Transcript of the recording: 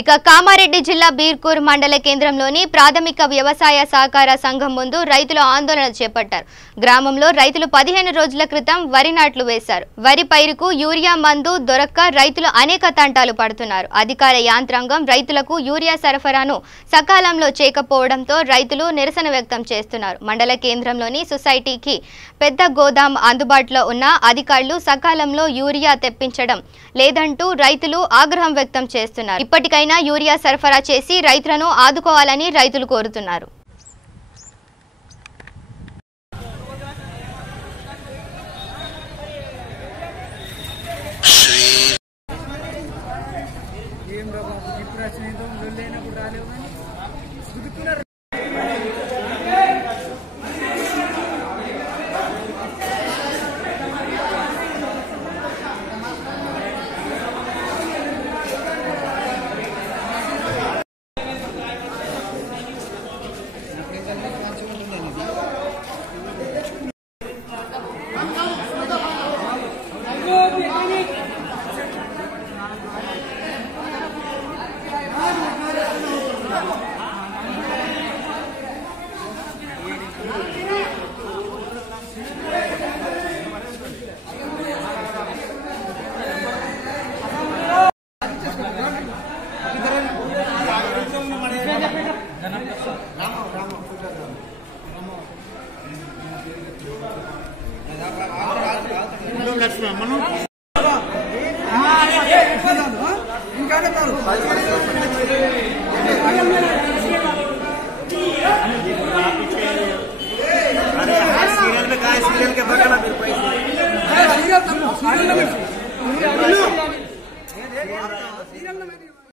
ఇక కామారెడ్డి జిల్లా బీర్కూర్ మండల కేంద్రంలోని ప్రాథమిక వ్యవసాయ సహకార సంఘం ముందు రైతులు ఆందోళన చేపట్టారు. గ్రామంలో రైతులు 15 రోజుల క్రితం వరి నాట్లు వేశారు. వరి పైరుకు యూరియా మందు దొరక్క రైతులు అనేక తంటాలు పడుతున్నారు. అధికార యంత్రాంగం రైతులకు యూరియా సరఫరాను సకాలంలో చేయకపోవడంతో రైతులు నిరసన వ్యక్తం చేస్తున్నారు. మండల కేంద్రంలోని సొసైటీకి పెద్ద గోదాం అందుబాటులో ఉన్న అధికారులు సకాలంలో యూరియా తెప్పించడం లేదంటూ రైతులు ఆగ్రహం వ్యక్తం చేస్తున్నారు. ఇప్పటికైనా యూరియా సరఫరా చేసి రైతులను ఆదుకోవాలని రైతులు కోరుతున్నారు. सीरियल